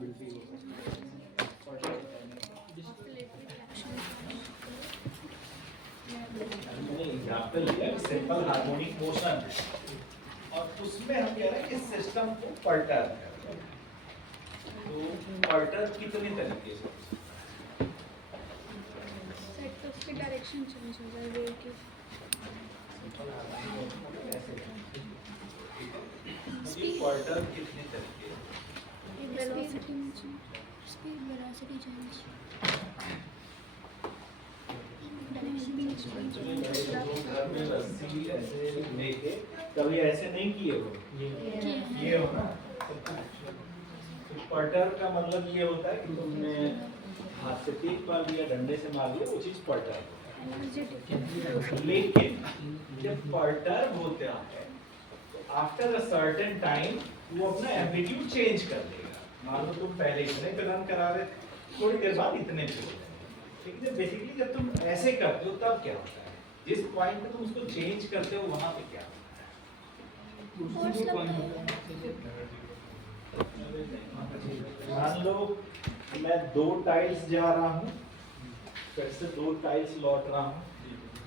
यहाँ पे लिया सिंपल हार्मोनिक मोशन और उसमें हम कह रहे हैं कि सिस्टम को पर्टर्ब है। तो पर्टर्ब कितने तरीके से सेट ऑफ की डायरेक्शन चेंज हो जाए वेव की। पर्टर्ब कितने तरीके वेलोसिटी में चेंज, स्पीड, वेलोसिटी चेंज, घर में रस्सी ऐसे लेके कभी ऐसे नहीं किए हो ये हो ना। तो पर्टर्ब का मतलब ये होता है कि तुमने हाथ से तीन मार दिया, डंडे से मार दिया, वो चीज पर्टर्ब होता है। लेकिन जब पर्टर्ब होता है तो आफ्टर अ सर्टेन टाइम वो अपना एम्पलीट्यूड चेंज कर देगा। मान लो तुम पहले इतने पे रन करा रहे थे, थोड़ी देर बाद इतने पे हो जाएगा। ठीक है, बेसिकली जब तुम ऐसे करते हो तब क्या होता है, जिस पॉइंट पे तुम उसको चेंज करते हो वहां पे क्या होता है। मान लो मैं 2 टाइल्स जा रहा हूँ, फिर से 2 टाइल्स लौट रहा हूँ,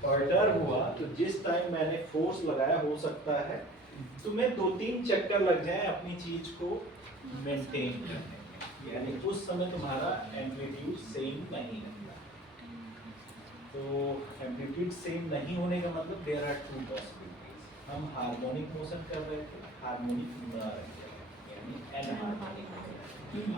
पर्टर्ब हुआ तो जिस टाइम मैंने फोर्स लगाया हो सकता है तुम्हें 2-3 चक्कर लग जाए अपनी चीज को मेंटेन करने में, यानी उस समय तुम्हारा एम्पलीट्यूड सेम नहीं रहता। तो एम्पलीट्यूड सेम नहीं होने का मतलब देयर आर 2 पॉसिबिलिटीज। हम हार्मोनिक मोशन कर रहे थे, हार्मोनिक न रहे, यानी एनहार्मोनिक।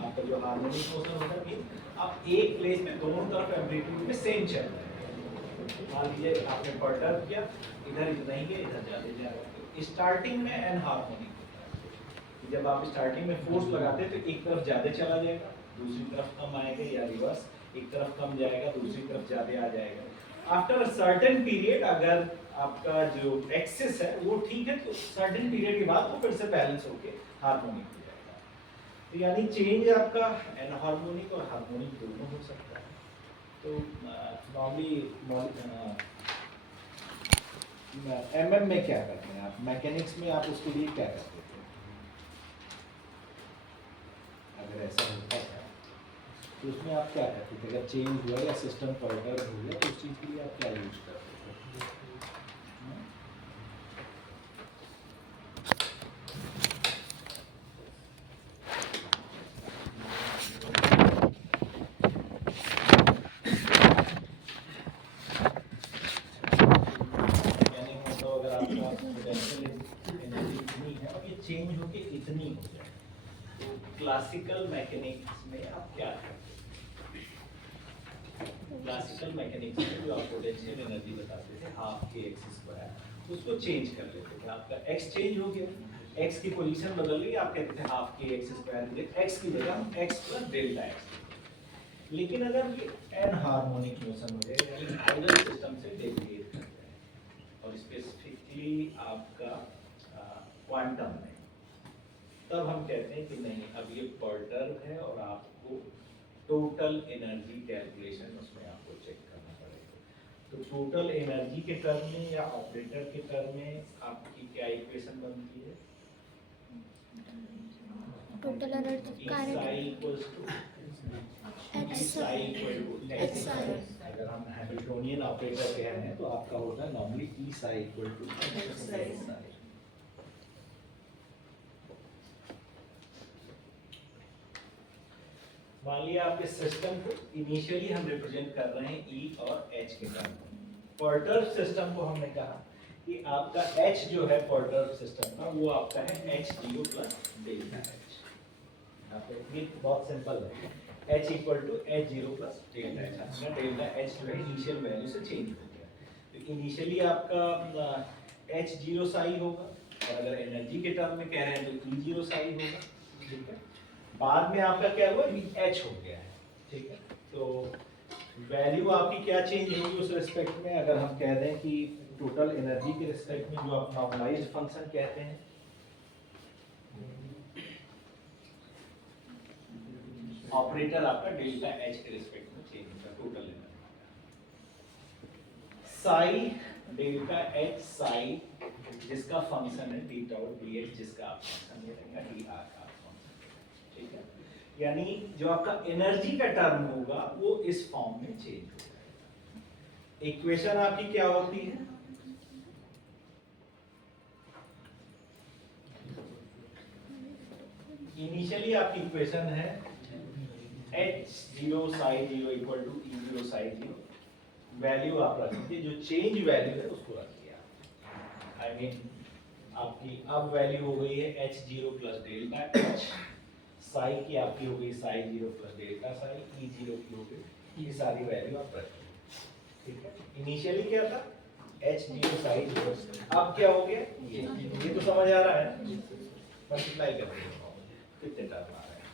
आपका जो हार्मोनिक मोशन होता है आप एक प्लेस पे दोनों तरफ एम्पलीट्यूड में सेम चल रहे हैं। मान लीजिए आपने पर्टर्ब किया, इधर इतना ही गया, इधर ज्यादा जा रहा है। स्टार्टिंग में एनहार्मोनिक होता है, जब आप स्टार्टिंग में फोर्स लगाते हैं तो एक तरफ ज्यादा चला जाएगा, दूसरी तरफ कम आएगा, या रिवर्स, एक तरफ कम जाएगा, दूसरी तरफ ज्यादा आ जाएगा। आफ्टर अ सर्टेन पीरियड अगर आपका जो एक्सिस है वो ठीक है तो सर्टेन पीरियड के बाद वो फिर से बैलेंस होके हार्मोनिक हो जाएगा। तो यानी चेंज आपका एनहार्मोनिक और हार्मोनिक दोनों हो सकता है। तो नॉर्मली एमएम में क्या करते हैं आप, मैकेनिक्स में आप उसके लिए क्या करते थे अगर ऐसा होता है तो उसमें आप क्या करते थे? अगर चेंज हुआ या सिस्टम पर्टर्ब हो गया तो उस चीज़ के लिए आप क्या यूज करते थे? चेंज होके इतनी हो जाए तो क्लासिकल मैकेनिक्स में आप क्या करते हैं? क्लासिकल मैकेनिक्स में जो आप पोटेंशियल एनर्जी बताते थे हाफ के एक्स स्क्वायर, उसको चेंज कर लेते थे। आपका एक्स चेंज हो गया, एक्स की पोजीशन बदल गई, आप कहते थे हाफ के एक्स स्क्वायर, एक्स की जगह हम एक्स प्लस डेल्टा एक्स। लेकिन अगर ये एनहार्मोनिक मोशन हो जाए यानी आइडल सिस्टम से डेविएट कर जाए और स्पेसिफिकली आपका क्वांटम में, तब हम कहते हैं कि नहीं अब ये पर्टर्ब है और आपको टोटल एनर्जी कैलकुलेशन उसमें आपको चेक करना पड़ेगा। तो टोटल एनर्जी के टर्म में या ऑपरेटर के टर्म में आपकी क्या इक्वेशन बनती है? टोटल एनर्जी अगर हम हैमिल्टोनियन ऑपरेटर कह रहे हैं तो आपका होता है normally E psi equal to x. मान लिया आपके सिस्टम को इनिशियली हम रिप्रेजेंट कर रहे हैं E और H के टर्म में। पर्टर्ब सिस्टम को हमने कहा कि आपका H जो है पर्टर्ब सिस्टम का वो आपका है H0 प्लस डेल्टा H। ये बहुत सिंपल है, H equal to H0 plus delta H। आपका डेल्टा H जो है इनिशियल वैल्यू से चेंज हो गया, तो इनिशियली आपका H0 साई होगा और अगर एनर्जी के टर्म में कह रहे हैं तो E0 साई होगा। ठीक है, बाद में आपका क्या हुआ H हो गया है। ठीक है, तो वैल्यू आपकी क्या चेंज होगी उस रिस्पेक्ट में? अगर हम कह दें कि टोटल एनर्जी के रिस्पेक्ट में जो आप नॉर्मलाइज्ड फंक्शन कहते हैं, ऑपरेटर आपका डेल्टा H के रिस्पेक्ट में चेंज होगा total energy. Sai delta H Sai जिसका फंक्शन है डी टाउ डी एक्स, जिसका आप फंक्शन ले रहेंगे डी आर का फंक्शन। ठीक है, यानी जो आपका एनर्जी का टर्म होगा वो इस फॉर्म में चेंज हो जाएगा। इक्वेशन आपकी क्या होती है? इनिशियली आपकी इक्वेशन है h0 psi 0 equal to e0 psi 0। Value आप रख दीजिए, जो चेंज वैल्यू है उसको रखिए आप। आई मीन आपकी अब वैल्यू हो गई है h0 plus delta h, Sai की आपकी हो गई Sai 0 plus delta Sai, e0 की हो गई, ये सारी वैल्यू आप रखिए। ठीक है, इनिशियली क्या था h0 साई 0, अब क्या हो गया ये तो समझ आ रहा है। मल्टीप्लाई करते हैं कितने टर्म आ रहे हैं।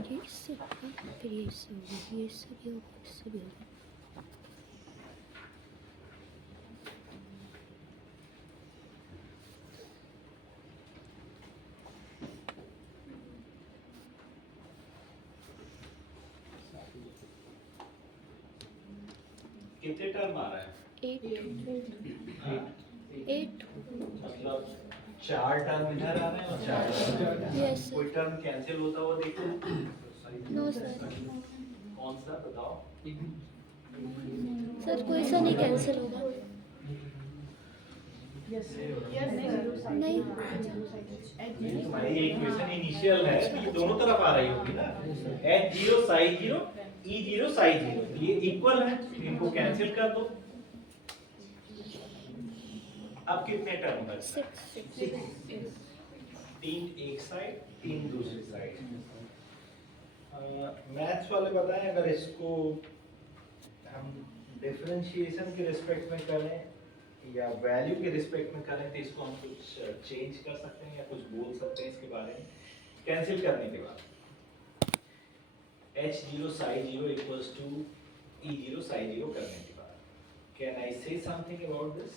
ये इससे होगा, फिर ये इससे होगा, ये इससे भी होगा, इससे भी होगा। कितने टर्म आ रहा है? 8 मतलब 4 टर्म इधर आ रहे हैं और 4 टर्म इधर आ रहे हैं। यस कोई टर्म कैंसिल होता हुआ देखो। नो सर, कौन सा बताओ? सर कोई सा नहीं कैंसिल होगा। नहीं भाई इक्वेशन इनिशियल है तो ये दोनों तरफ आ रही होगी ना, h0 psi 0 e0 psi 0, ये इक्वल है, इनको कैंसिल कर दो। अब कितने टर्म बचते हैं? 3 एक साइड 3 दूसरी साइड। मैथ्स वाले बताएं अगर इसको हम डिफरेंशिएशन के रिस्पेक्ट में करें या वैल्यू के रिस्पेक्ट में करें तो इसको हम कुछ चेंज कर सकते हैं या कुछ बोल सकते हैं इसके बारे में कैंसिल करने के बाद। h0 psi 0 equals to e0 psi 0 करने के बाद कैन आई से समथिंग अबाउट दिस?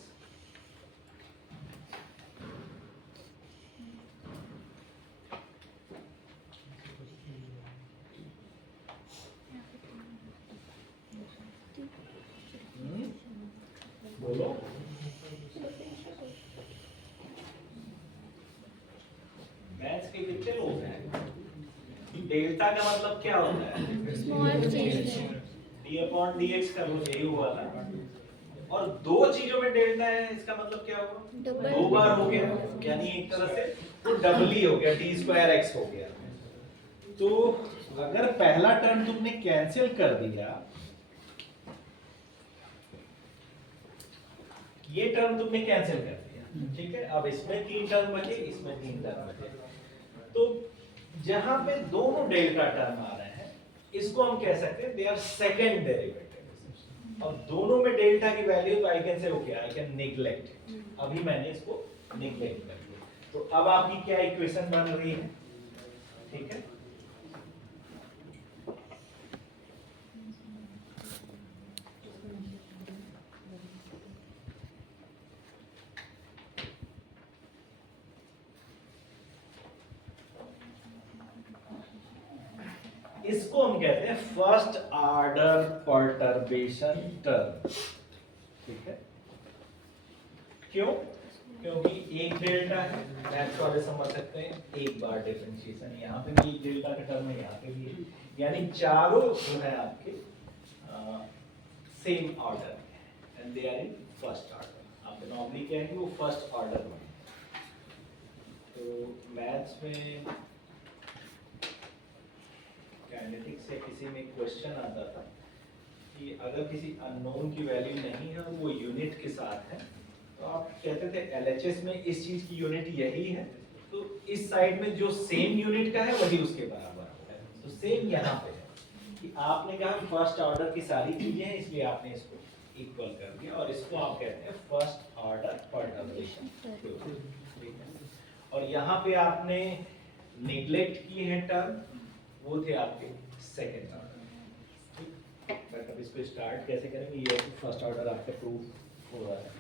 बोलो। मैथ्स के कितने लोग हैं? डेल्टा का मतलब क्या होता है? स्मॉल चेंज है। d अपॉन dx का रूल यही हुआ था। और दो चीजों में डेल्टा है इसका मतलब क्या होगा? डबल। 2 बार हो गया, यानी एक तरह से तो डबल ही हो गया, d स्क्वायर x हो गया। तो अगर पहला टर्म तुमने कैंसिल कर दिया, ये टर्म तुमने कैंसिल कर दिया, ठीक है, अब इसमें 3 टर्म बचे, इसमें 3 टर्म बचे। तो जहां पे दोनों डेल्टा टर्म आ रहे हैं इसको हम कह सकते हैं दे आर सेकंड डेरिवेटिव। और दोनों में डेल्टा की वैल्यू तो I can say okay I can neglect it. अभी मैंने इसको नेग्लेक्ट कर दिया, तो अब आपकी क्या इक्वेशन बन रही है? ठीक है, इसको हम कहते हैं फर्स्ट ऑर्डर परटर्बेशन टर्म। ठीक है, क्यों? क्योंकि एक डेल्टा है, मैथ्स वाले समझ सकते हैं, एक बार डिफरेंशिएशन, यहाँ पे भी एक डेल्टा का टर्म है, यहाँ पे भी है, यानी चारों जो है आपके सेम ऑर्डर में and they are in first order. आप नॉर्मली क्या है कि वो फर्स्ट ऑर्डर में। तो मैथ्स में काइनेटिक्स से किसी में क्वेश्चन आता था कि अगर किसी अननोन की वैल्यू नहीं है और वो यूनिट के साथ है तो आप कहते थे LHS में इस चीज की यूनिट यही है, तो इस साइड में जो सेम यूनिट का है वही उसके बराबर होगा। तो सेम यहाँ पे है कि आपने कहा फर्स्ट ऑर्डर की सारी चीजें हैं, इसलिए आपने इसको इक्वल कर दिया, और इसको आप कहते हैं फर्स्ट ऑर्डर परटर्बेशन। और यहाँ पे आपने निग्लेक्ट किए हैं टर्म, वो थे आपके सेकेंड ऑर्डर। बट अब इसको स्टार्ट कैसे करेंगे, ये फर्स्ट ऑर्डर आपका प्रूफ हो रहा है।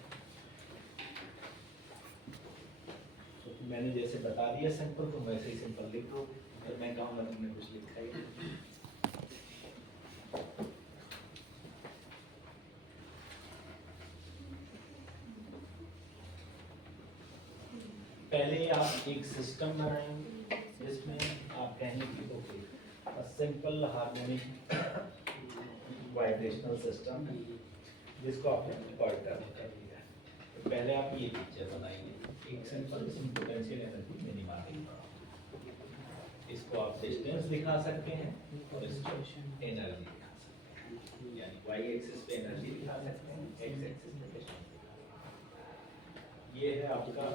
तो मैंने जैसे बता दिया सिंपल, तो वैसे ही सिंपल लिख दो, तो मैं कहूँगा तुमने कुछ लिखा ही। पहले आप एक सिस्टम बनाएंगे जिसमें आप कहेंगे कि okay simple harmonic vibrational system है, जिसको आपने परटर्ब कर दिया है। तो पहले आप ये पिक्चर बनाइए, एक सिंपल पोटेंशियल एनर्जी मिनिमा, इसको आप डिस्टेंस दिखा सकते हैं और इसको एनर्जी दिखा सकते हैं, यानी वाई एक्सिस पे एनर्जी दिखा सकते हैं, एक्स एक्सिस पे डिस्टेंस। ये है आपका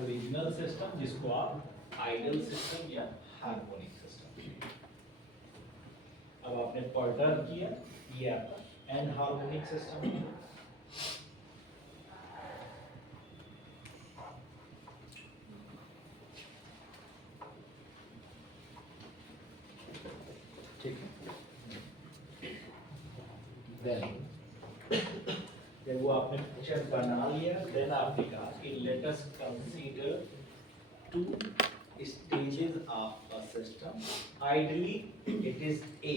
ओरिजिनल सिस्टम, जिसको आप आइडियल सिस्टम या हार्मोनिक सिस्टम। अब आपने परटर्ब किया, ये आपका एन हार्मोनिक सिस्टम है। ठीक है, जब वो आपने पिक्चर बना लिया, देन आपने कहा कि let us consider two stages of a system. Ideally it is a,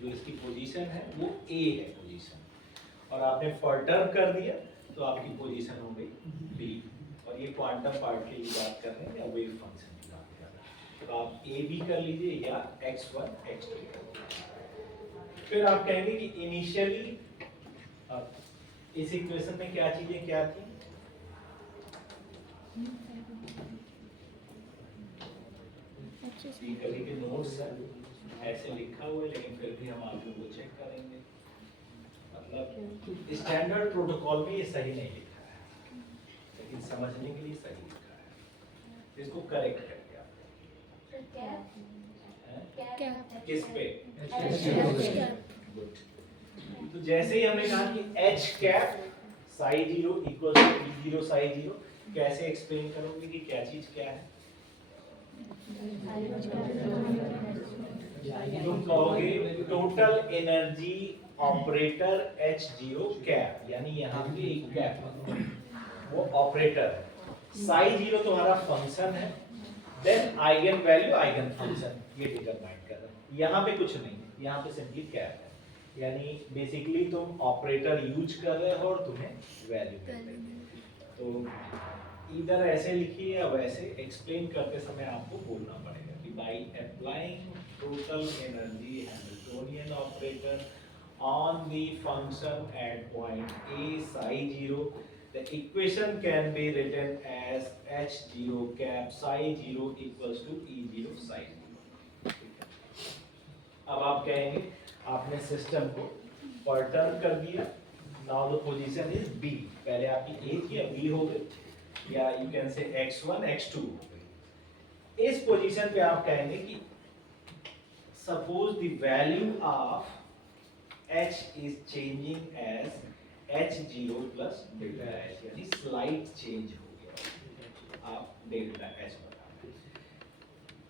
जो इसकी पोजीशन है वो ए है पोजीशन, और आपने परटर्ब कर दिया तो आपकी पोजीशन हो गई बी। और ये क्वांटम पार्ट की बात कर रहे हैं या वेव फंक्शन की बात कर रहे हैं, तो आप ए बी कर लीजिए या x1 x2 कर लीजिए। फिर आप कहेंगे कि इनिशियली इस इक्वेशन में क्या चीजें क्या थी, कभी के नोट्स है ऐसे लिखा हुआ है, लेकिन फिर भी हम आप लोगों को चेक करेंगे। मतलब स्टैंडर्ड प्रोटोकॉल में ये सही नहीं लिखा है, लेकिन समझने के लिए सही लिखा है। इसको करेक्ट करके आप किस पे, गुड। तो जैसे ही हमने कहा कि h cap psi 0 equal to E0 psi 0, कैसे एक्सप्लेन करोगे कि क्या चीज क्या है? तुम कहोगे total energy operator H0 cap, यानी यहाँ पे एक कैप वो ऑपरेटर है। साई 0 तुम्हारा फंक्शन है, then eigen value eigen function ये डिटरमाइन कर रहा है। यहाँ पे कुछ नहीं, यहाँ पे सिंपली कैप है, यानी बेसिकली तुम ऑपरेटर यूज कर रहे हो और तुम्हें वैल्यू मिल रही है। तो इधर ऐसे लिखिए या वैसे, एक्सप्लेन करते समय आपको बोलना पड़ेगा कि by applying total energy Hamiltonian operator on the function at point A psi 0, the equation can be written as H0 cap psi 0 equals to E0 psi 0। अब आप कहेंगे आपने सिस्टम को परटर्ब कर दिया, now the position is B. पहले आपकी ए थी, अब बी हो गई, या यू कैन से x1 x2 हो गई। इस पोजीशन पे आप कहेंगे कि suppose the value of h is changing as h0 plus delta h, यानी स्लाइट चेंज हो गया, आप डेल्टा h बता।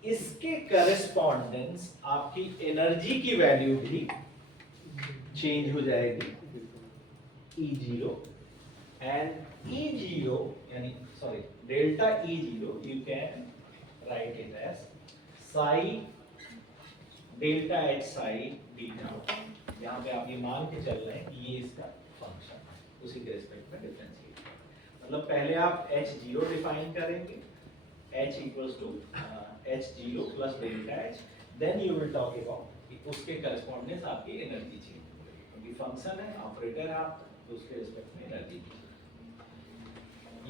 इसके करस्पॉन्डेंस आपकी एनर्जी की वैल्यू भी चेंज हो जाएगी E0, एंड E0 यानी sorry delta E0 you can write it as psi delta h psi beta. यहाँ पे आप ये मान के चल रहे हैं कि ये इसका फंक्शन है, उसी के रिस्पेक्ट में डिफरेंशिएट। मतलब पहले आप H0 डिफाइन करेंगे, H equals to H0 plus delta H, then you will talk about कि उसके करस्पॉन्डेंस आपकी एनर्जी चेंज हो रही है, क्योंकि फंक्शन है ऑपरेटर आप, तो उसके रिस्पेक्ट में एनर्जी।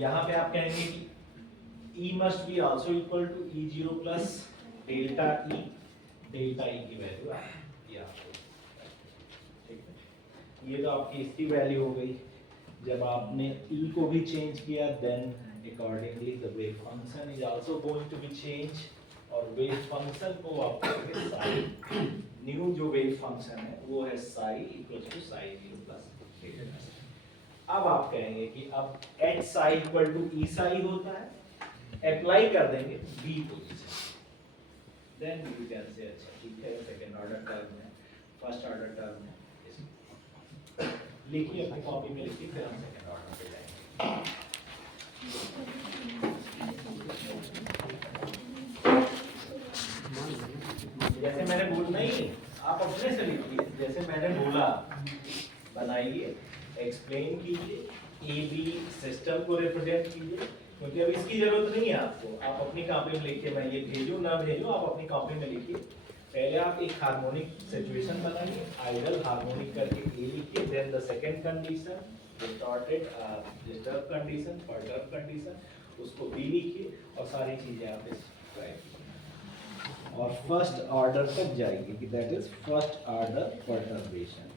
यहाँ पे आप कहेंगे कि E must be also equal to E0 plus delta E, delta E की वैल्यू ये आपको, ठीक है। ये तो आपकी इसकी वैल्यू हो गई, जब आपने ई को भी चेंज किया then accordingly the wave function is also going to be change और वेव फंक्शन को आप करेंगे साई न्यू जो वेव फंक्शन है वो है psi equal to psi new plus. अब आप कहेंगे कि अब H psi equal to E psi होता है अप्लाई कर देंगे B position then you can say अच्छा ठीक है सेकंड ऑर्डर टर्म है फर्स्ट ऑर्डर टर्म है लिखिए अपनी कॉपी में लिखिए फिर हम सेकंड ऑर्डर पे जाएंगे। जैसे मैंने बोला नहीं आप अपने से लिखिए जैसे मैंने बोला बनाइए एक्सप्लेन कीजिए ए बी सिस्टम को रिप्रेजेंट कीजिए क्योंकि अब इसकी जरूरत नहीं है आपको आप अपनी कॉपी में लिखिए मैं ये भेजूं ना भेजूं आप अपनी कॉपी में लिखिए पहले आप एक हार्मोनिक सिचुएशन बनाइए आइडल हार्मोनिक करके ए लिखिए then the second condition distorted disturb condition perturb condition उसको बी लिखिए और सारी चीजें आप इस और फर्स्ट ऑर्डर तक जाएगी कि that is first order perturbation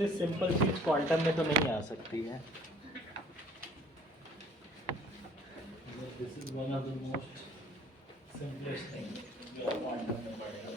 इससे सिंपल चीज क्वांटम में तो नहीं आ सकती है। This is one of the most simplest thing जो आप क्वांटम में पढ़ेंगे।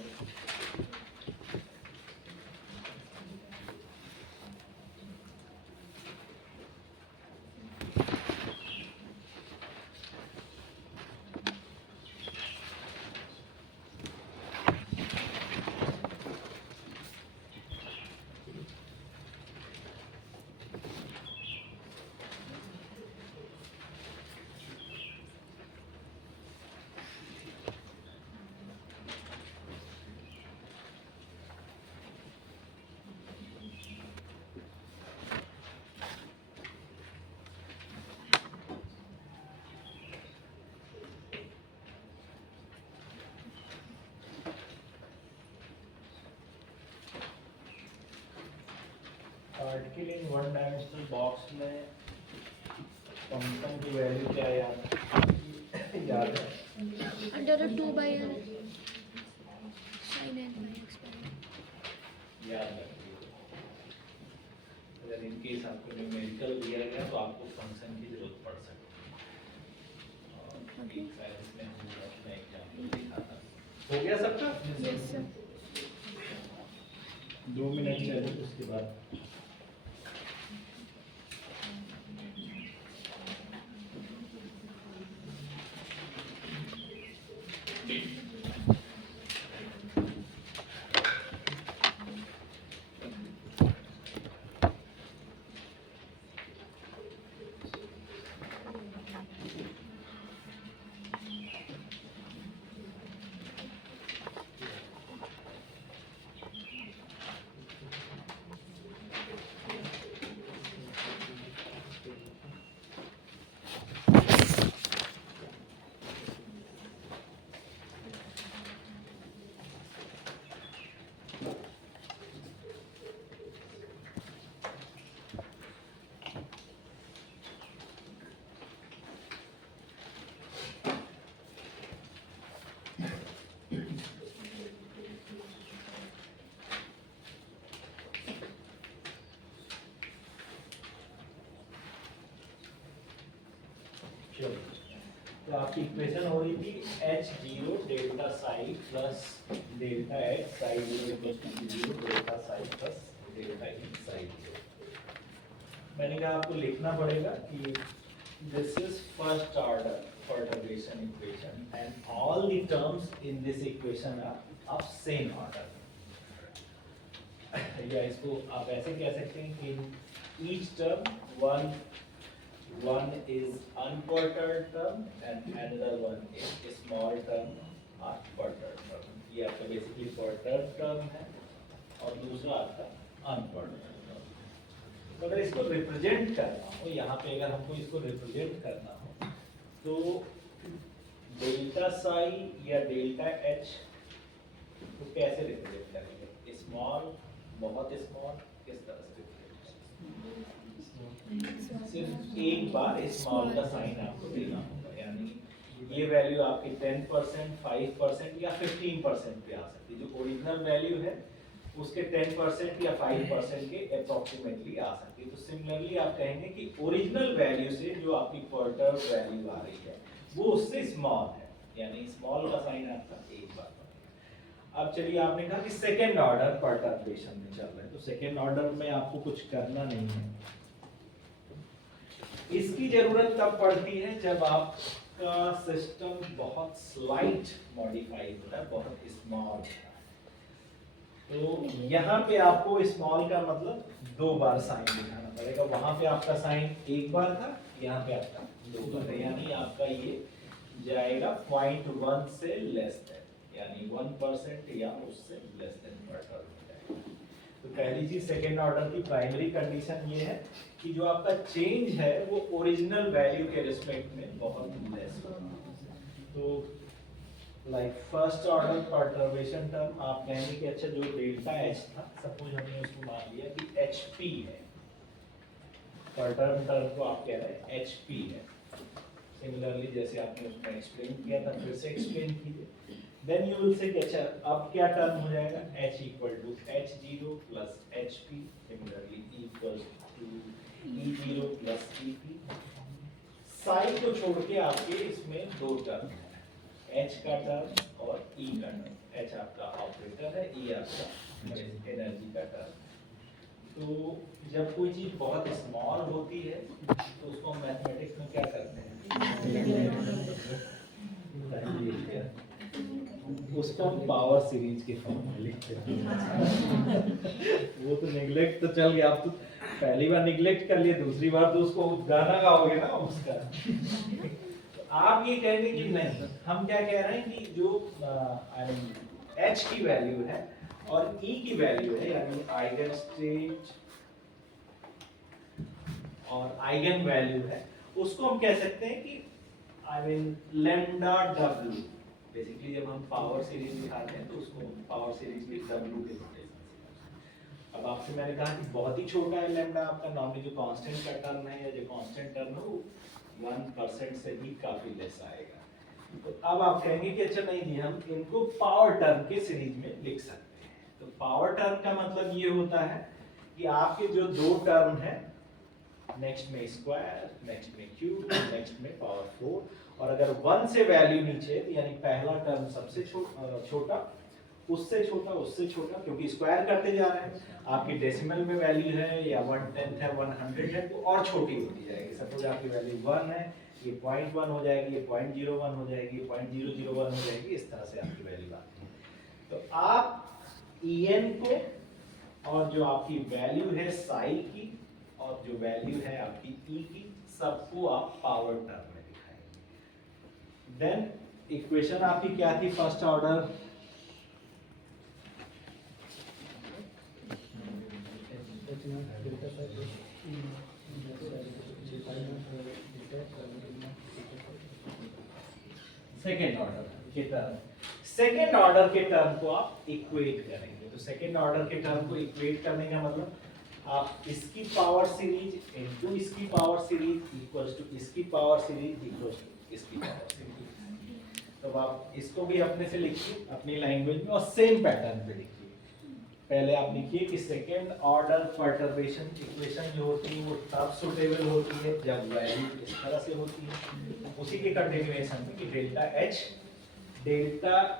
Particle in one dimensional box में फंक्शन की वैल्यू क्या याद याद है? Under root 2 by L sin n by x by L. याद रखिए। अगर इन केस आपको न्यूमेरिकल दिया गया तो आपको फंक्शन की जरूरत पड़ सकती है। और एक शायद इसमें हम अपना एग्जांपल दिखाता। हो गया सबका? Yes sir. 2 मिनट चले उसके बाद तो आपकी इक्वेशन हो रही थी h0 delta Sai plus delta h Sai 0 delta Sai plus delta h Sai 0। मैंने कहा आपको लिखना पड़ेगा कि this is first order perturbation equation and all the terms in this equation are of same order। या इसको आप ऐसे कह सकते हैं कि each term one is unperturbed term and another one is a small term or perturbed term। ये आपका बेसिकली perturbed term है और दूसरा आपका unperturbed term। तो अगर इसको रिप्रेजेंट करना हो, यहाँ पे अगर हमको इसको रिप्रेजेंट करना हो तो डेल्टा साई या डेल्टा एच को कैसे रिप्रेजेंट करेंगे? स्मॉल, बहुत स्मॉल, किस तरह से रिप्रेजेंट? सिर्फ एक बार स्मॉल का साइन आपको देना होगा, यानी ये वैल्यू आपकी 10%, 5% या 15% पे आ सकती है। जो ओरिजिनल वैल्यू है उसके 10% या 5% के अप्रोक्सीमेटली आ सकती है। तो सिमिलरली आप कहेंगे कि ओरिजिनल वैल्यू से जो आपकी पर्टर्ब वैल्यू आ रही है वो उससे स्मॉल है, यानी स्मॉल का साइन आपका एक बार बनेगा। अब चलिए, आपने कहा कि सेकेंड ऑर्डर पर्टर्बेशन में चल रहे हैं, तो सेकेंड ऑर्डर में आपको कुछ करना नहीं है। इसकी जरूरत तब पड़ती है जब आपका सिस्टम बहुत स्लाइट मॉडिफाई होता है, बहुत स्मॉल। तो यहाँ पे आपको स्मॉल का मतलब 2 बार साइन दिखाना पड़ेगा। वहां पे आपका साइन एक बार था, यहाँ पे आपका 2 बार है, यानी आपका ये जाएगा 0.1 से लेस देन, यानी 1% या उससे लेस देन पर्टर्ब हो जाएगा। तो पहली चीज, सेकेंड ऑर्डर की प्राइमरी कंडीशन ये है कि जो आपका चेंज है वो ओरिजिनल वैल्यू के रिस्पेक्ट में बहुत लेस होगा। तो like first order perturbation term आप कहेंगे कि अच्छा जो डेल्टा एच था, सपोज हमने उसको मान लिया कि एच पी है, पर्टर्ब टर्म को आप कह रहे हैं एच पी है। सिमिलरली जैसे आपने उसमें एक्सप्लेन किया था, फिर से एक्सप्लेन कीजिए देन यू विल से कि अच्छा अब क्या टर्म हो जाएगा, h equal to h0 plus hp, similarly equal to e0 plus ep। Sign को छोड़ के आपके इसमें दो टर्म है, h का टर्म और e का टर्म। h आपका ऑपरेटर है, e आपका एनर्जी का टर्म। तो जब कोई चीज बहुत स्मॉल होती है तो उसको हम मैथमेटिक्स में क्या करते हैं, उसको हम पावर सीरीज के फॉर्म में लिखते हैं। वो तो निगलेक्ट तो चल गया, आप तो पहली बार निगलेक्ट कर लिए, दूसरी बार तो उसको गाना गाओगे ना उसका। तो आप ये कहेंगे कि नहीं, हम क्या कह रहे हैं कि जो h की वैल्यू है और e की वैल्यू है, यानी आइगन स्टेट और आइगन वैल्यू है, उसको हम कह सकते हैं कि लैम्डा w। बेसिकली जब हम पावर सीरीज दिखाते हैं तो उसको पावर सीरीज में w के नोटेशन से। अब आपसे मैंने कहा कि बहुत ही छोटा है लैम्डा आपका, नॉर्मली जो कांस्टेंट का टर्म है या जो कांस्टेंट टर्म है वो 1% से भी काफी लेस आएगा। तो अब आप कहेंगे कि अच्छा नहीं जी, हम इनको पावर टर्म के सीरीज में लिख सकते हैं। तो पावर टर्म का मतलब ये होता है कि आपके जो दो टर्म है, नेक्स्ट में स्क्वायर, नेक्स्ट में क्यूब, नेक्स्ट में पावर 4, और अगर 1 से वैल्यू नीचे यानी पहला टर्म सबसे छोटा, उससे छोटा, उससे छोटा, क्योंकि स्क्वायर करते जा रहे हैं, आपकी डेसिमल में वैल्यू है या 1/10 है, 100 है, तो और छोटी होती जाएगी। सपोज आपकी वैल्यू 1 है, ये 0.1 हो जाएगी, ये 0.01 हो जाएगी, 0.001 हो जाएगी, इस तरह से आपकी वैल्यू आती है। तो आप en को और जो आपकी वैल्यू है साई की और जो वैल्यू है आपकी e की, सबको आप पावर टर्म में दिखाएंगे। देन इक्वेशन आपकी क्या थी फर्स्ट ऑर्डर, सेकेंड ऑर्डर के टर्म, सेकेंड ऑर्डर के टर्म को आप इक्वेट करेंगे। तो सेकेंड ऑर्डर के टर्म को इक्वेट करने का मतलब आप इसकी पावर सीरीज इनटू इसकी पावर सीरीज इक्वल्स टू इसकी पावर सीरीज इक्वल्स टू इसकी पावर सीरीज। तो आप इसको भी अपने से लिखिए अपनी लैंग्वेज में और सेम पैटर्न पे लिखिए। पहले आप लिखिए कि सेकेंड ऑर्डर परटर्बेशन इक्वेशन जो होती है वो तब सुटेबल होती है जब वैल्यू इस तरह से होती है। उसी के कंटिन्यूएशन में कि डेल्टा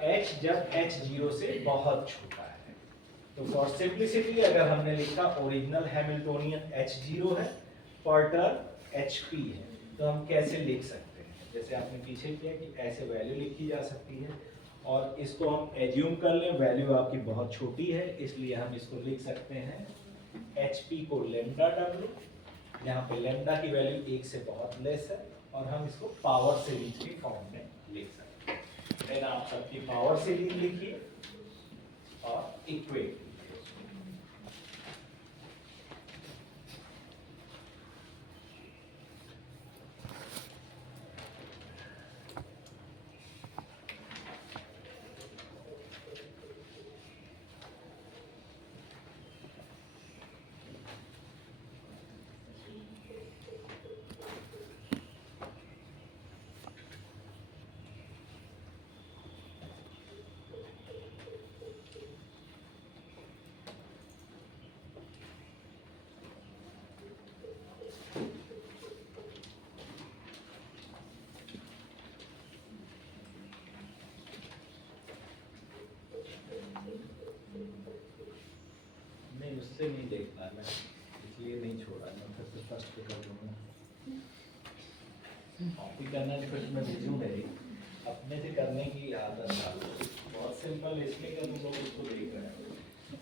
एच जब h 0 से बहुत छोटा है। तो फॉर सिंपलिसिटी अगर हमने लिखा ओरिजिनल हैमिल्टोनियन h0 है, पर्टर hp है, तो हम कैसे लिख सकते हैं, जैसे आपने पीछे किया कि ऐसे वैल्यू लिखी जा सकती है, और इसको हम एज्यूम कर लें वैल्यू आपकी बहुत छोटी है, इसलिए हम इसको लिख सकते हैं hp को लैम्डा w, यहाँ पे लैम्डा की वैल्यू 1 से बहुत लेस है, और हम इसको पावर सीरीज के फॉर्म में लिख सकते हैं। देन आप सबकी पावर सीरीज लिखिए और इक्वेट। नहीं उससे नहीं देखना है, मैं इसलिए नहीं छोड़ा, मैं फिर से फर्स्ट पे कर दूंगा। कॉपी करना तो कुछ मैं भेजूंगा ही, अपने से करने की आदत डालो। बहुत सिंपल इसलिए कर दूंगा, उसको देख रहे हैं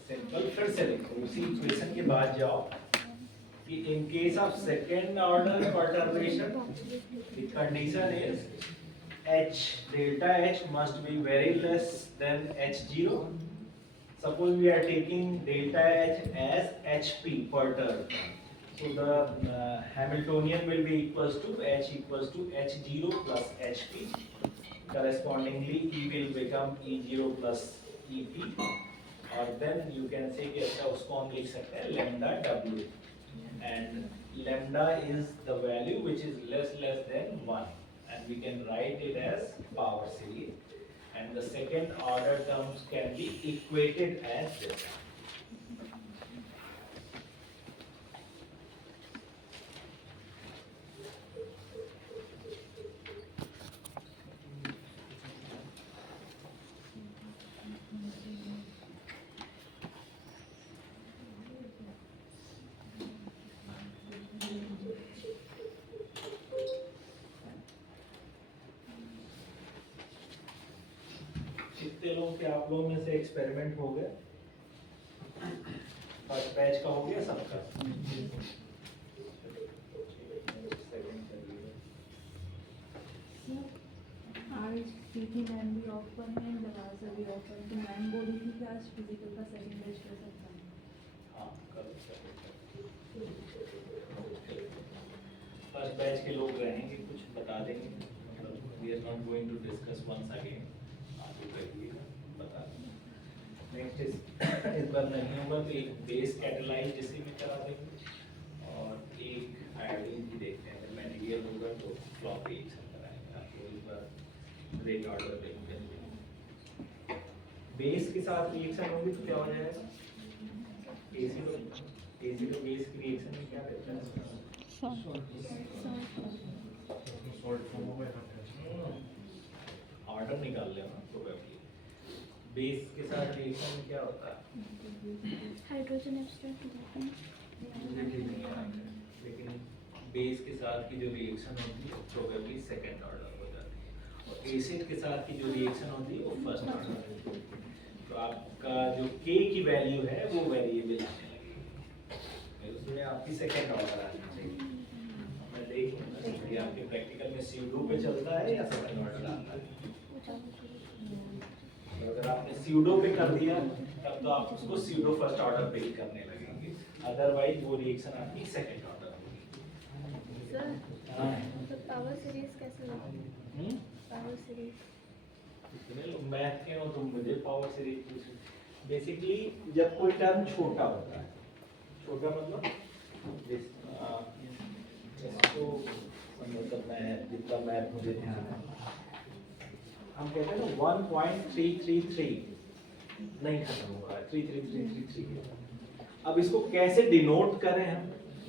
सिंपल। फिर से लिखो उसी इक्वेशन के बाद जाओ कि in case of second order perturbation the condition is h delta h must be very less than h0. Suppose we are taking delta h as hp per turn. So the Hamiltonian will be equals to h equals to h0 plus hp. Correspondingly, e will become e0 plus ep. और then you can say कि अच्छा उसको हम लिख सकते हैं lambda w. And lambda is the value which is less than 1. And we can write it as power series, and the second order terms can be equated as this. कितने लोगों के आप लोगों में से एक्सपेरिमेंट हो गया? फर्स्ट बैच का हो गया सबका? आज पीटी मैम भी ऑफर है, दरवाजा भी ऑफर, तो मैम बोली थी कि आज फिजिकल का सेकंड बैच कर सकता हूँ। हाँ, कल फर्स्ट बैच के लोग रहेंगे, कुछ बता देंगे, मतलब we are not going to discuss once again, आप लोग कहिएगा, बता देंगे। नेक्स्ट इस बार नहीं होगा तो एक बेस कैटेलाइज जिससे में करा देंगे और एक आयोडीन भी देखते हैं, अगर मैटेरियल होगा तो फ्लॉप रिएक्शन कराएंगे। आप लोग इस बार रेट ऑर्डर देंगे। बेस के साथ रिएक्शन होगी तो क्या हो जाएगा? एसिड और बेस की रिएक्शन में क्या रहता है? ऑर्डर निकाल लेना प्रोबेबली। बेस के साथ रिएक्शन में क्या होता है? हाइड्रोजन एब्स्ट्रैक्ट हो जाता है, लेकिन बेस के साथ की जो रिएक्शन होती है प्रोबेबली सेकंड ऑर्डर हो जाती है और एसिड के साथ की जो रिएक्शन होती है वो फर्स्ट ऑर्डर। तो आपका जो K की वैल्यू है वो वेरिएबल आने लगेगी, उसमें आपकी सेकंड ऑर्डर आनी चाहिए। मैं देखूंगा कि आपके प्रैक्टिकल में स्यूडो पे चलता है या सेकंड ऑर्डर आता है। तो अगर आपने स्यूडो पे कर दिया तब तो आप उसको स्यूडो फर्स्ट ऑर्डर पे ही करने लगेंगे, अदरवाइज वो रिएक्शन आपकी सेकंड ऑर्डर होगी। सर हाँ, तो पावर सीरीज कैसे होगी? पावर सीरीज इतने लोग मैथ के हो तो मुझे पावर सीरीज पूछो। बेसिकली जब कोई टर्म छोटा होता है, छोटा मतलब इसको मतलब मैं जितना मैथ मुझे ध्यान है, हम कहते हैं ना 1.333 नहीं खत्म होगा, 33333। अब इसको कैसे डिनोट करें हम?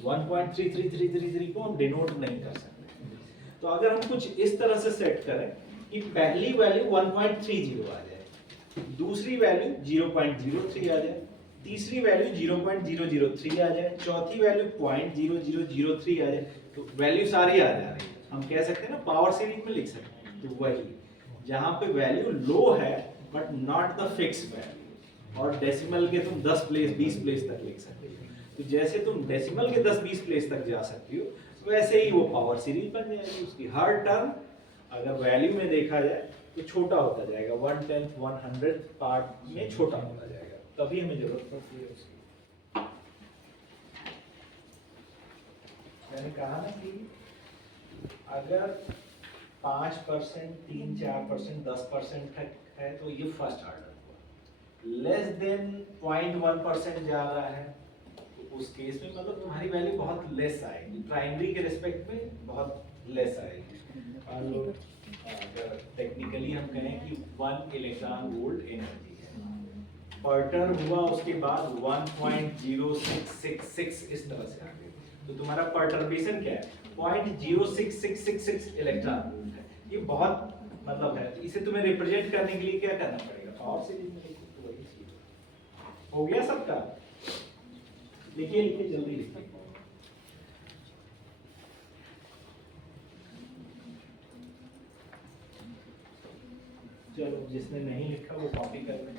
1.33333 को हम डिनोट नहीं कर सकते। तो अगर हम कुछ इस तरह से सेट करें कि पहली वैल्यू 1.30 आ जाए, दूसरी वैल्यू 0.03 आ जाए, तीसरी वैल्यू 0.003 आ जाए, चौथी वैल्यू 0.0003 आ जाए, तो वैल्यू सारी आ जा रही है। हम कह सकते हैं ना पावर सीरीज में लिख सकते हैं। तो वही जहाँ पे वैल्यू लो है but not the fix value, और डेसिमल के तुम 10 प्लेस 20 प्लेस तक लिख सकते हो। तो जैसे तुम डेसिमल के 10-20 प्लेस तक जा सकती हो वैसे ही वो पावर सीरीज बन जाएगी। उसकी हर टर्म अगर वैल्यू में देखा जाए तो छोटा होता जाएगा, 1/10 100 पार्ट में छोटा होता जाएगा, तभी हमें जरूरत पड़ती है उसकी। मैंने कहा ना कि अगर 5%, 3-4%, 10% तक है तो ये फर्स्ट ऑर्डर हुआ। लेस देन 0.1% जा रहा है तो उस केस में मतलब तुम्हारी वैल्यू बहुत लेस आएगी, प्राइमरी के रिस्पेक्ट में बहुत लेस आएगी। और अगर टेक्निकली हम कहें कि 1 इलेक्ट्रॉन वोल्ट एनर्जी है, पर्टर्न हुआ उसके बाद 1.0666 इस तरह से आ गई, तो तुम्हारा पर्टर्बेशन क्या है? 0.06666 इलेक्ट्रॉन वोल्ट है। ये बहुत मतलब है, इसे तुम्हें रिप्रेजेंट करने के लिए क्या करना पड़ेगा? पावर सीरीज में लिखो तो वही चीज हो गया सबका। लिखिए लिखिए जल्दी लिखिए। चलो जिसने नहीं लिखा वो कॉपी कर लें।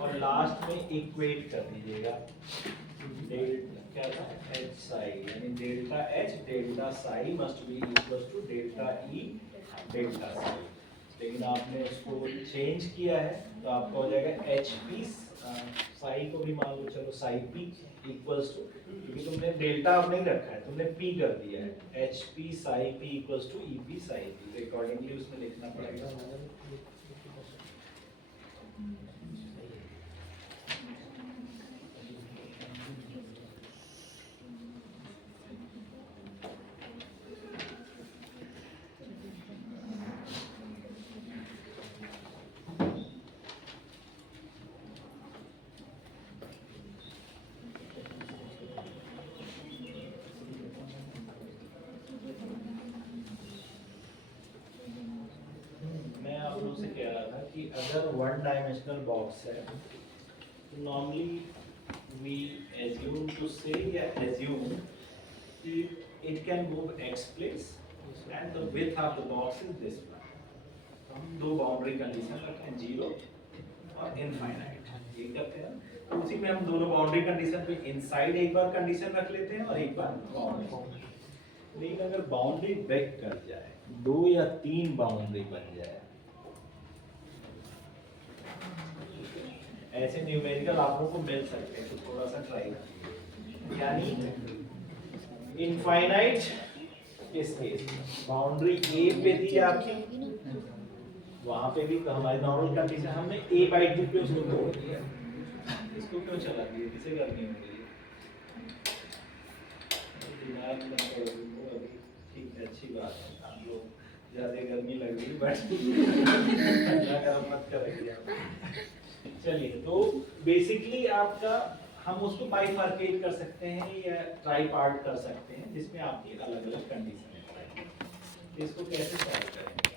और लास्ट में इक्वेट कर दीजिएगा, क्या था? एच साई, यानी delta H delta psi must be equal to delta E delta psi. लेकिन आपने उसको चेंज किया है तो आपका हो जाएगा एच पी साई को भी मान लो, चलो साई पी इक्वल्स टू, क्योंकि तुमने डेल्टा अब नहीं रखा है, तुमने पी कर दिया है, H P psi P equals to E P psi P, accordingly उसमें लिखना पड़ेगा। मैं आप लोगों से कह रहा था कि अगर वन डायमेंशनल बॉक्स है तो नॉर्मली वी एज्यूम टू से या एज्यूम कि it can move x place and the width of the box is this one. हम दो बाउंड्री कंडीशन रखते हैं, जीरो और इनफाइनाइट, ये करते हैं। तो उसी में हम दोनों बाउंड्री कंडीशन पे इनसाइड एक बार कंडीशन रख लेते हैं और एक बार बाउंड्री। लेकिन अगर बाउंड्री ब्रेक कर जाए, दो या तीन बाउंड्री बन जाए, ऐसे न्यूमेरिकल आप लोगों को मिल सकते हैं, तो थोड़ा सा ट्राई करिए। यानी इनफाइनाइट स्पेस, बाउंड्री ए पे दी आपकी, वहां पे भी तो हमारी नॉर्मल कंडीशन हमने a बाई 2 पे उसको तोड़ दिया, इसको क्यों चला दिया, किसे करनी होगी दिमाग में अभी। ठीक है, अच्छी बात है, आप लोग ज्यादा गर्मी लग रही बट ठंडा गर्म मत करेंगे आप। चलिए, तो बेसिकली आपका हम उसको बाइफर्केट कर सकते हैं या ट्राई पार्ट कर सकते हैं, जिसमें आपकी अलग अलग कंडीशन है। इसको कैसे सॉल्व करेंगे?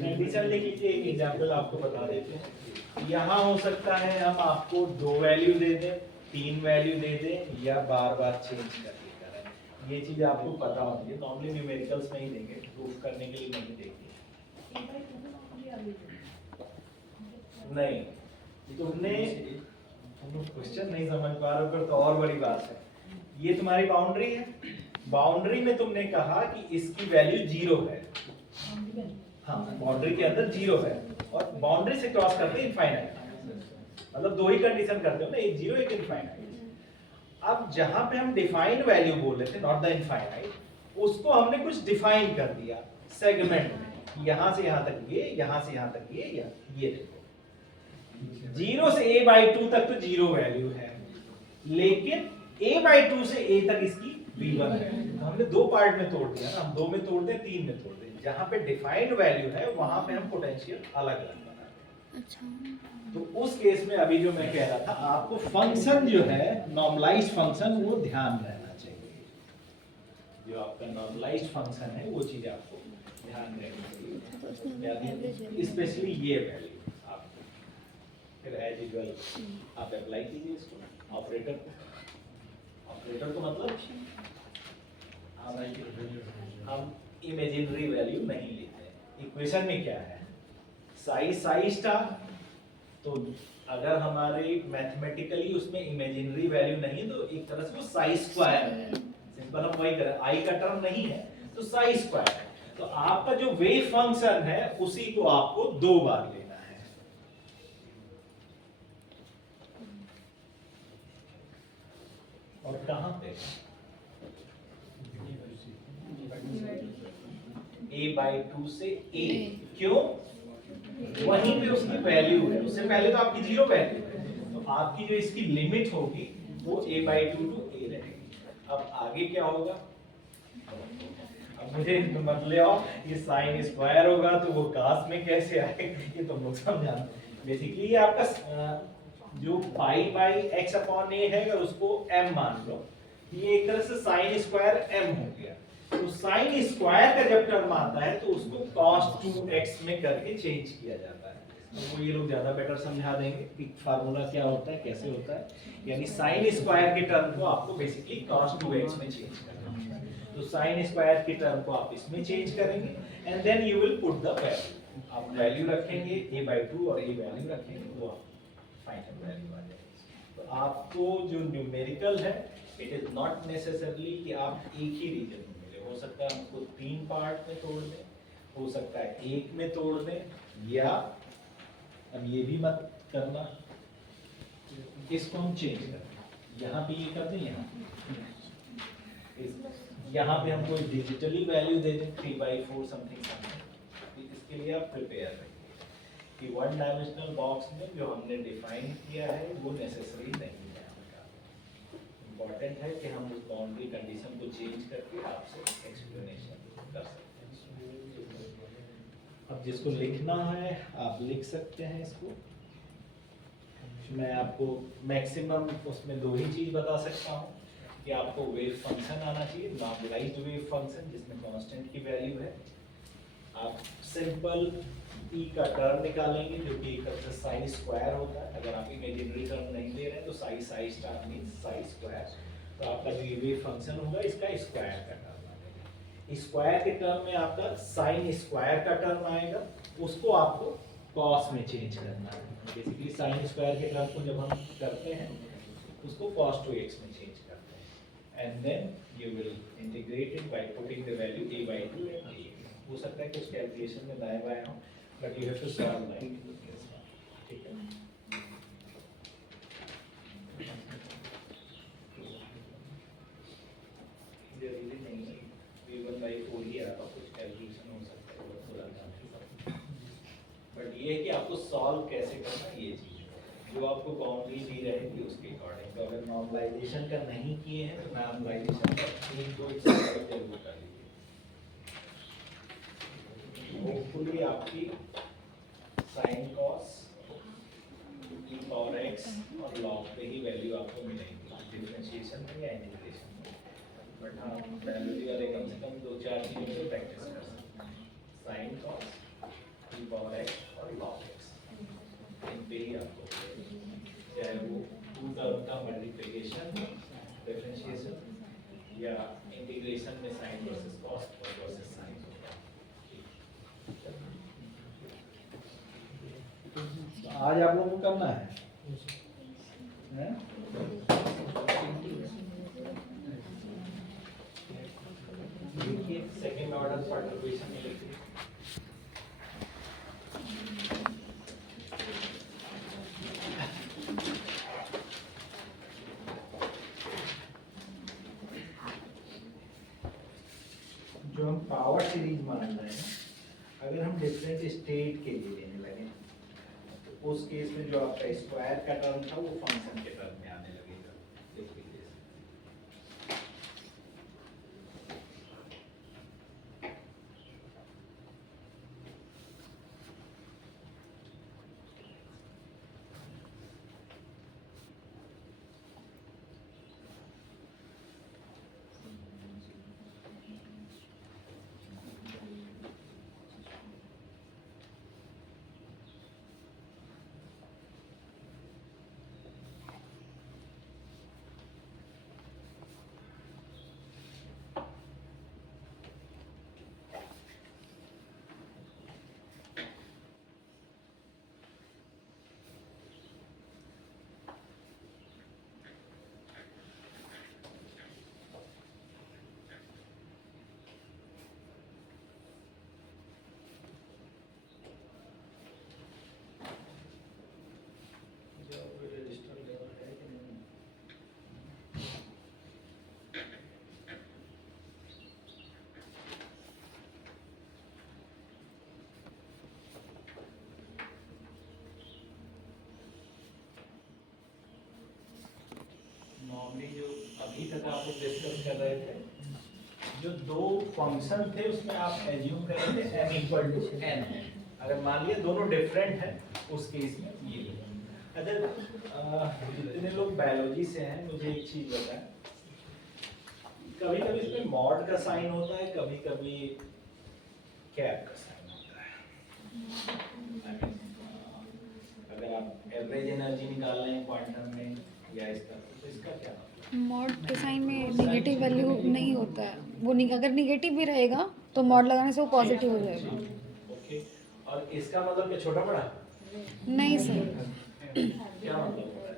कंडीशन देख लीजिए, एक एग्जांपल आपको बता देते हैं। यहाँ हो सकता है हम आपको 2 वैल्यू दे दें, 3 वैल्यू दे दें, या बार बार चेंज करके करें। ये चीज आपको पता होती है, नॉर्मली न्यूमेरिकल्स में ही देंगे, प्रूफ करने के लिए नहीं देंगे। नहीं, तुमने क्वेश्चन नहीं समझ पा रहे हो फिर तो और बड़ी बात है। ये तुम्हारी बाउंड्री है, बाउंड्री में तुमने कहा कि इसकी वैल्यू 0 है। हाँ, बाउंड्री के अंदर 0 है और बाउंड्री से क्रॉस करते हैं इनफाइनाइट, मतलब दो ही कंडीशन करते हो ना, एक 0 एक इनफाइनाइट। अब जहां पे हम डिफाइन वैल्यू बोल रहे थे, नॉट द इनफाइनाइट, उसको हमने कुछ डिफाइन कर दिया सेगमेंट में, यहां से यहां तक ये, यहां से यहां तक ये, या ये देखो 0 से a बाई 2 तक तो 0 वैल्यू है, लेकिन a बाई 2 से a तक इसकी v1 है। तो हमने दो पार्ट में तोड़ दिया ना, हम 2 में तोड़ दें, 3 में तोड़ दें। जहां पे डिफाइंड वैल्यू है वहां पे हम पोटेंशियल अलग अलग बनाते हैं। अच्छा, तो उस केस में अभी जो मैं कह रहा था, आपको फंक्शन जो है नॉर्मलाइज्ड फंक्शन, वो ध्यान रहना चाहिए। जो आपका नॉर्मलाइज्ड फंक्शन है वो चीज आपको ध्यान रखनी चाहिए, स्पेशली ये वैल्यू। फिर एज यूजुअल आप अप्लाई कीजिए इसको ऑपरेटर को। ऑपरेटर को मतलब हम इमेजिनरी वैल्यू नहीं लेते। इक्वेशन में क्या है, साई स्टार, तो अगर हमारे मैथमेटिकली उसमें इमेजिनरी वैल्यू नहीं, तो एक तरह से वो साई स्क्वायर है। सिंपल हम वही करें, आई का टर्म नहीं है तो साई स्क्वायर है। तो आपका जो वेव फंक्शन है उसी को आपको 2 बार लेना है। और कहां पे a बाई 2 से a, क्यों? वहीं पे उसकी वैल्यू है, उससे पहले तो आपकी 0 वैल्यू है, तो आपकी जो इसकी लिमिट होगी वो a बाई 2 टू a रहेगी। अब आगे क्या होगा, अब मुझे मत ले आओ, ये साइन स्क्वायर होगा तो वो कास में कैसे आए, ये तुम लोग समझाना। बेसिकली ये आपका जो pi by x upon a है, अगर उसको m मान लो, ये एक तरह से साइन स्क्वायर m हो गया। तो साइन स्क्वायर का जब टर्म आता है तो उसको cos 2x में करके चेंज किया जाता है। तो ये लोग ज्यादा बेटर समझा देंगे कि फार्मूला क्या होता है, कैसे होता है। यानी साइन स्क्वायर के टर्म को आपको बेसिकली cos 2x में चेंज करना है। तो साइन स्क्वायर के टर्म को आप इसमें चेंज करेंगे and then you will put the value. आप वैल्यू रखेंगे a बाई 2 और a वैल्यू रखेंगे, वो फाइनल वैल्यू आ जाएगी। तो आपको जो न्यूमेरिकल है, इट इज नॉट नेसेसरली कि आप एक ही रीजन में मिले। हो हो सकता है हम उसको 3 पार्ट में तोड़ दें, हो सकता है एक में तोड़ दें, या अब ये भी मत करना, इसको हम चेंज कर दें, यहाँ पे ये कर दें, यहाँ पे हम कोई डिजिटली वैल्यू दे दें 3/4 समथिंग समथिंग। इसके लिए आप प्रिपेयर रहिए कि 1 डायमेंशनल बॉक्स में जो हमने डिफाइन किया है वो नेसेसरी नहीं है। इम्पॉर्टेंट है कि हम उस बाउंड्री कंडीशन को चेंज करके आपसे एक्सप्लेनेशन कर सकते हैं। अब जिसको लिखना है आप लिख सकते हैं इसको। मैं आपको मैक्सिमम उसमें 2 ही चीज़ बता सकता हूँ कि आपको वेव फंक्शन आना चाहिए, नॉर्मलाइज्ड वेव फंक्शन जिसमें कांस्टेंट की वैल्यू है। आप सिंपल ई का टर्म निकालेंगे जो कि एक तरह से साई स्क्वायर होता है। अगर आप इमेजिनरी टर्म नहीं दे रहे हैं तो Sai star means Sai square, तो आपका जो वेव फंक्शन होगा इसका स्क्वायर का टर्म आएगा। स्क्वायर के टर्म में आपका साइन स्क्वायर का टर्म आएगा, उसको आपको कॉस में चेंज करना है। बेसिकली साइन स्क्वायर के टर्म को जब हम करते हैं उसको cos 2x में चेंज करते हैं, and then you will integrate it by putting the value a/2 and a। हो सकता है कुछ कैलकुलेशन में दाएं बाएं हो, but you have to solve like this. ठीक है, जरूरी नहीं है v1/4 ही आता, कुछ कैलकुलेशन हो सकता है वो पूरा काम, बट ये है कि आपको सॉल्व कैसे करना, ये चीज़ जो आपको बाउंड्री दी रहेगी उसके अकॉर्डिंग। तो अगर नॉर्मलाइजेशन का नहीं किए हैं तो नॉर्मलाइजेशन का 1-2 एग्जाम्पल जरूर कर लीजिए। होपफुली आपकी sign cos e power x और लॉग पे ही वैल्यू आपको मिलेगी, डिफरेंशिएशन में या इंटीग्रेशन में। बट हाँ, वैल्यू वाले कम से कम 2-4 चीज़ों से प्रैक्टिस कर सकते हैं, sine cos e power x और लॉग एक्स, इन पे ही आपको चाहे वो 2 टर्म का मल्टीप्लिकेशन, डिफरेंशिएशन या इंटीग्रेशन में sine versus cos versus sine होगा। आज आप लोगों को करना है, देखिए सेकेंड ऑर्डर परटर्बेशन में लिखिए। जो हम पावर सीरीज मान रहे हैं, अगर हम डिफरेंट स्टेट के लिए लेने लगे तो उस केस में जो आपका स्क्वायर का टर्म था वो फंक्शन के टर्म में आने लगेगा। देखिए नॉर्मली जो अभी तक आप लोग डिस्कस कर रहे थे, जो 2 फंक्शन थे उसमें आप एज्यूम कर रहे थे m इक्वल टू n है। अगर मान लिया दोनों डिफरेंट हैं उस केस में ये। अच्छा, जितने लोग बायोलॉजी से हैं मुझे एक चीज बताएं, कभी कभी इसमें मॉड का साइन होता है, कभी कभी कैप का साइन होता है। अगर आप एवरेज एनर्जी निकाल रहे हैं क्वांटम में या इसका, तो इसका क्या मॉड के साइन में नेगेटिव वैल्यू नहीं होता है, वो अगर नेगेटिव भी रहेगा तो मॉड लगाने से वो पॉजिटिव हो जाएगा। ओके, और इसका मतलब क्या छोटा बड़ा? नहीं सर, क्या मतलब होता है?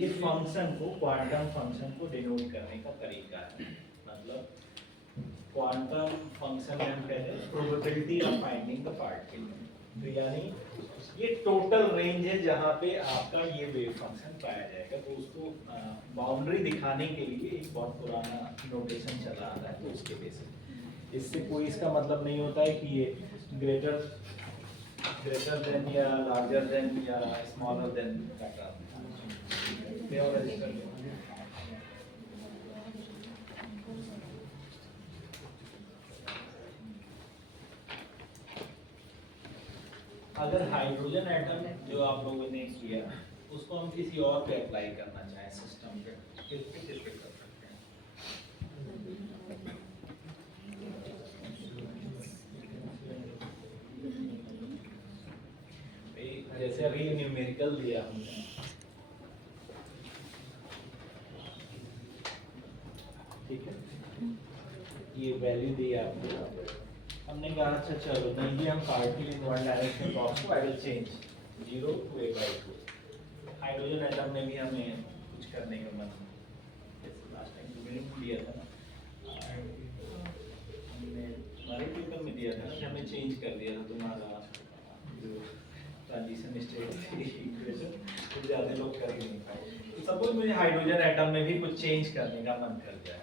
ये फंक्शन को, क्वांटम फंक्शन को डिनोट करने का तरीका है। मतलब क्वांटम फंक्शन में हम कहते हैं probability of finding the particle. तो यानी ये टोटल रेंज है जहाँ पे आपका ये वेव फंक्शन पाया जाएगा। तो उसको बाउंड्री दिखाने के लिए एक बहुत पुराना नोटेशन चला आ रहा है, तो उसके बेसिस इससे कोई इसका मतलब नहीं होता है कि ये ग्रेटर देन या लार्जर देन या स्मॉलर देन का टर्म। अगर हाइड्रोजन एटम जो आप लोगों ने किया उसको हम किसी और पे अप्लाई करना चाहें सिस्टम पे, किस पे कर सकते हैं? जैसे अभी न्यूमेरिकल दिया हमने, ठीक है, ये वैल्यू दी आपको, हमने कहा अच्छा चलो नहीं हम particle in one direction box को I will change 0 to a/2। Hydrogen atom में भी हमें कुछ करने का मन है, जैसे लास्ट टाइम न्यूमेरिकल दिया था ना, हमने हमारे पेपर में दिया था कि हमें चेंज कर दिया था तुम्हारा जो ट्रांजिशन स्टेट इक्वेशन, तो ज़्यादा लोग कर ही नहीं पाए। तो सपोज मुझे हाइड्रोजन एटम में भी कुछ चेंज करने का मन कर जाए,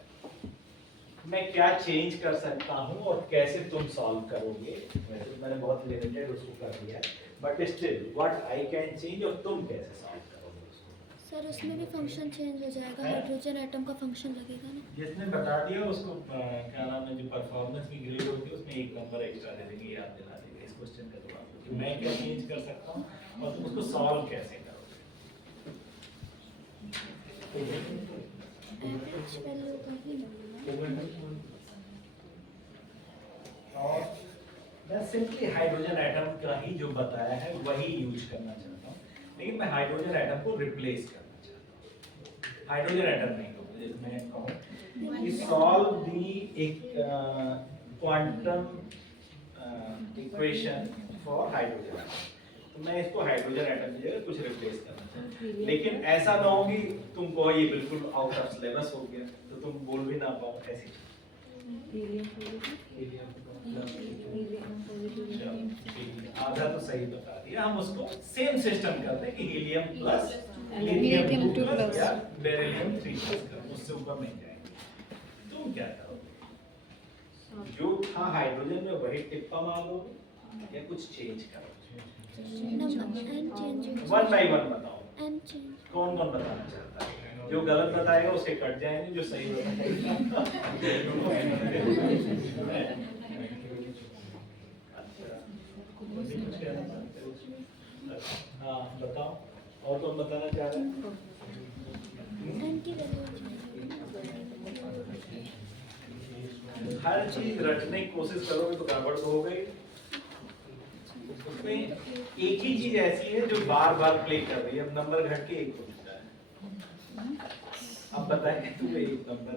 मैं क्या चेंज कर सकता हूँ और कैसे तुम सॉल्व करोगे? वैसे तो मैंने बहुत लिमिटेड उसको कर दिया, but still what I can change और तुम कैसे सॉल्व करोगे उसको? सर उसमें भी फंक्शन चेंज हो जाएगा, हाइड्रोजन एटम का फंक्शन लगेगा ना। जिसने बता दिया उसको क्या नाम है, जो परफॉर्मेंस की ग्रेड होती है उसमें 1 नंबर एक्स्ट्रा दे देंगे, याद दिला देंगे इस क्वेश्चन का जवाब कि मैं क्या चेंज कर सकता हूँ और तुम उसको सॉल्व कैसे करोगे। एवरेज वैल्यू का ही और मैं सिंपली हाइड्रोजन एटम का ही जो बताया है वही यूज करना चाहता हूँ, लेकिन मैं हाइड्रोजन एटम को रिप्लेस करना चाहता हूँ। हाइड्रोजन एटम नहीं कहूँ, मैं कहूँ कि सॉल्व दी एक quantum equation for hydrogen atom. तो मैं इसको हाइड्रोजन एटम की जगह कुछ रिप्लेस करना चाहता हूँ, लेकिन ऐसा ना हो कि तुम कहो ये बिल्कुल आउट ऑफ सिलेबस हो गया तो तुम बोल भी ना पाओ ऐसी। आधा तो सही बता दिया, हम उसको सेम सिस्टम करते हैं कि हीलियम प्लस लिथियम 2 प्लस या बेरिलियम 3 प्लस कर, उससे ऊपर नहीं जाएंगे। तुम क्या करोगे? जो था हाइड्रोजन में वही टिप्पा मार दोगे या कुछ चेंज करोगे? नंबर एन चेंज 1 by 1 बताओ। एन चेंज कौन कौन बताना चाहता है? जो गलत बताएगा उसके कट जाएंगे, जो सही बताएगा हाँ बताओ, और कौन बताना चाह रहे हैं? एन की वैल्यू हर चीज रटने की कोशिश करोगे तो गड़बड़ तो हो गई। उसमें एक ही चीज ऐसी है जो बार बार प्ले कर रही है, अब नंबर घट के 1 हो चुका है। अब बताएं तुम्हें एक नंबर,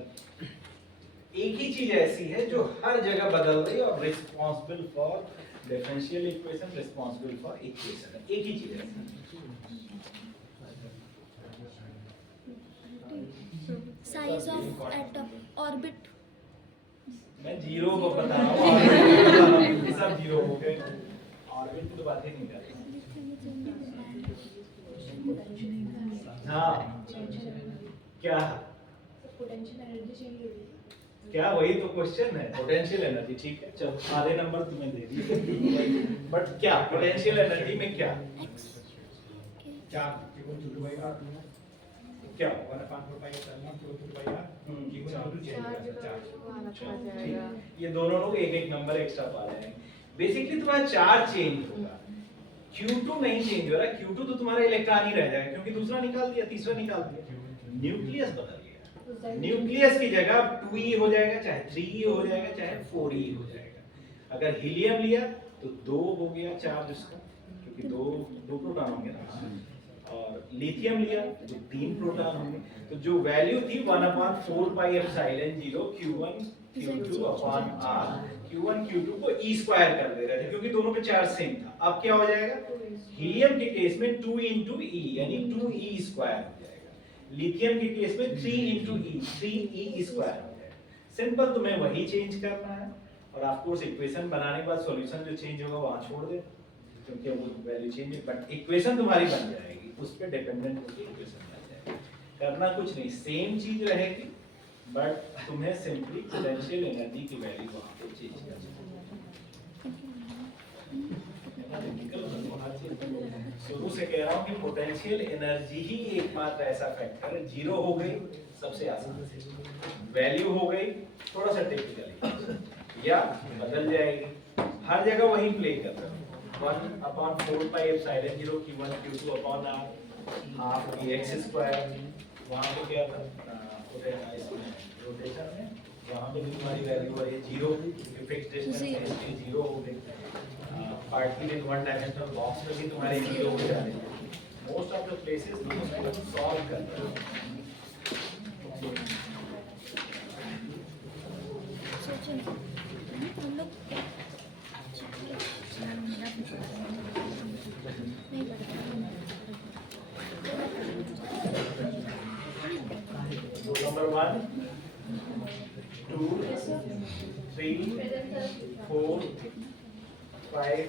एक ही चीज ऐसी है जो हर जगह बदल रही है और responsible for differential equation, responsible for equation, एक ही चीज है। Size of atom orbit. मैं 0 को बता रहा हूँ, सब 0 हो गए, ऑर्बिट की तो बात ही नहीं कर रही। हाँ क्या क्या वही तो क्वेश्चन है, पोटेंशियल एनर्जी। ठीक है चलो आधे नंबर तुम्हें दे दिए, बट क्या पोटेंशियल एनर्जी में क्या क्या ये दोनों लोग एक एक नंबर एक्स्ट्रा पा रहे हैं। बेसिकली तुम्हारा चार्ज चेंज होगा, Q2 नहीं चेंज हो रहा है। Q2 तो तुम्हारा इलेक्ट्रॉन ही रह जाएगा क्योंकि दूसरा निकाल दिया, तीसरा निकाल दिया, न्यूक्लियस बदल गया। न्यूक्लियस की जगह 2e हो जाएगा, चाहे 3e हो जाएगा, चाहे 4e हो जाएगा। अगर हीलियम लिया तो 2 हो गया चार्ज उसका, क्योंकि दो प्रोटॉन होंगे ना, और लिथियम लिया तो 3 प्रोटॉन होंगे। तो जो वैल्यू थी 1/4 pi epsilon 0 Q1 Q2 upon R, Q1 Q2 को e स्क्वायर कर दे रहे थे क्योंकि दोनों पे चार्ज सेम था। अब क्या हो जाएगा? हीलियम के केस में 2 into e यानी 2e स्क्वायर हो जाएगा। लिथियम के केस में 3 स्क्वायर हो जाएगा। सिंपल तुम्हें वही चेंज करना है और ऑफ कोर्स इक्वेशन बनाने के बाद सॉल्यूशन जो चेंज होगा वहां छोड़ दे, क्योंकि वो वैल्यू चेंज है, बट इक्वेशन तुम्हारी बन जाएगी, उस पे डिपेंडेंट होकर इक्वेशन बन जाएगी। करना कुछ नहीं, सेम चीज रहेगी, बट तुम्हें सिंपली पोटेंशियल एनर्जी की वैल्यू वहां पे चेंज करनी है। शुरू से कह रहा हूँ कि पोटेंशियल एनर्जी ही एकमात्र ऐसा फैक्टर है, जीरो हो गई सबसे आसान से, वैल्यू हो गई थोड़ा सा टिपिकली या बदल जाएगी, हर जगह वही प्ले कर रहा है। 1/4πε0 q1 q2 upon r half dx square, वहां पे क्या था रोटेशन में, वहां पे भी तुम्हारी वैल्यू है जीरो, फिक्स्ड डिस्टेंस है इसलिए जीरो हो गई। Particle in one dimensional box में भी तुम्हारे जीरो हो जा रहे हैं। मोस्ट ऑफ द प्लेसेस तुम उसको सॉल्व कर रहे हो। हम लोग number 1 2 3 4 5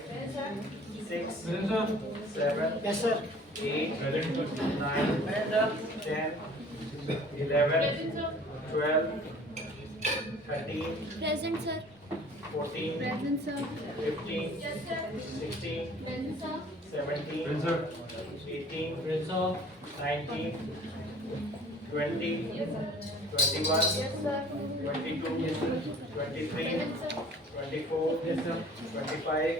6 7 Yes, sir. 8 9 10 11 12 13 present sir, 14 present sir, 15 16 present sir, 17 18 19 20 21 22 23 24 25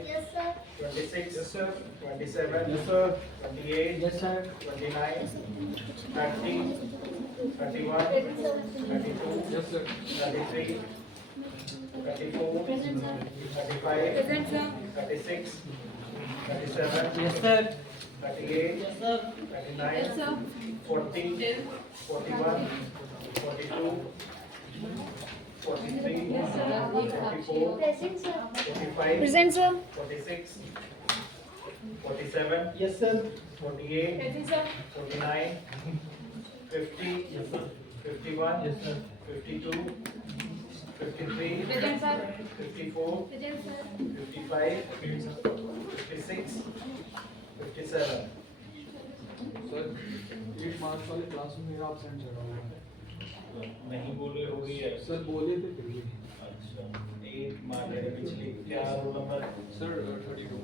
26 27 28 Yes, sir. 29 30 31 32 33 34 present sir, 35 present sir, 36 37 Yes, sir. 38 Yes, sir. 39 40 41 42 43 44 present sir, 45 present sir, 46 47 Yes, sir. 48 49 50 51 Yes, sir. 52 53 present sir, 54 present sir, 55 56 57 sir 8 मार्च वाले class में मेरा absent चढ़ा हुआ है। नहीं बोले हो गई है सर बोले थे फिर भी। अच्छा 8 मार्च पिछली क्या रोल नंबर सर 32